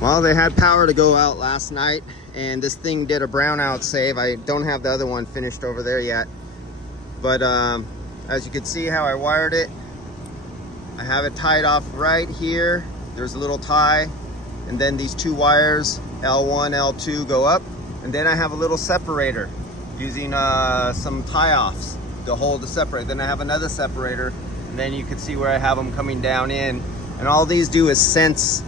Well, they had power to go out last night, and this thing did a brownout save. I don't have the other one finished over there yet, but as you can see how I wired it, I have it tied off right here. There's a little tie, and then these two wires, L1, L2, go up, and then I have a little separator using some tie-offs to hold the separator. Then I have another separator, and then you can see where I have them coming down in, and all these do is sense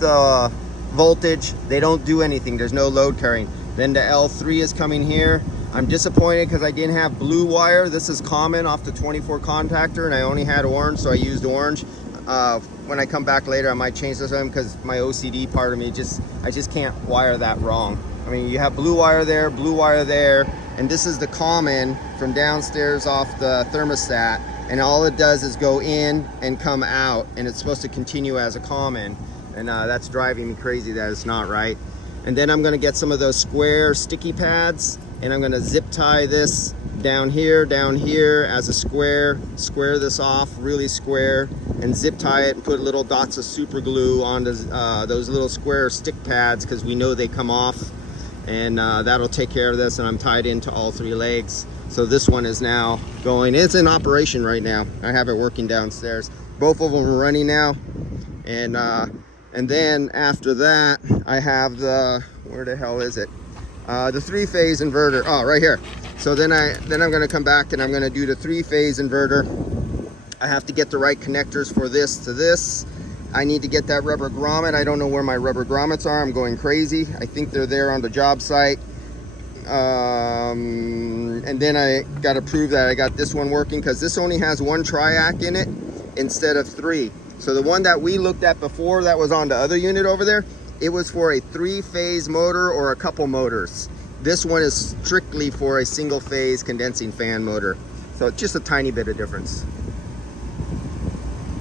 the voltage. They don't do anything. There's no load carrying. Then the L3 is coming here. I'm disappointed because I didn't have blue wire. This is common off the 24 contactor, and I only had orange, so I used orange. When I come back later, I might change this one because my OCD part of me I just can't wire that wrong. I mean, you have blue wire there, and this is the common from downstairs off the thermostat, and all it does is go in and come out, and it's supposed to continue as a common, and that's driving me crazy that it's not right. And then I'm gonna get some of those square sticky pads, and I'm gonna zip tie this down here as a square this off really square, and zip tie it and put little dots of super glue onto those little square stick pads, because we know they come off, and that'll take care of this. And I'm tied into all three legs, so this one is now going. It's in operation right now. I have it working downstairs. Both of them are running now, and then after that I have the, where the hell is it, the three-phase inverter. Oh, right here. So then I'm going to come back and I'm going to do the three-phase inverter. I have to get the right connectors for this to this. I need to get that rubber grommet. I don't know where my rubber grommets are. I'm going crazy. I think they're there on the job site. And then I got to prove that I got this one working, because this only has one triac in it instead of three. So the one that we looked at before that was on the other unit over there, it was for a three-phase motor or a couple motors. This one is strictly for a single-phase condensing fan motor. So it's just a tiny bit of difference.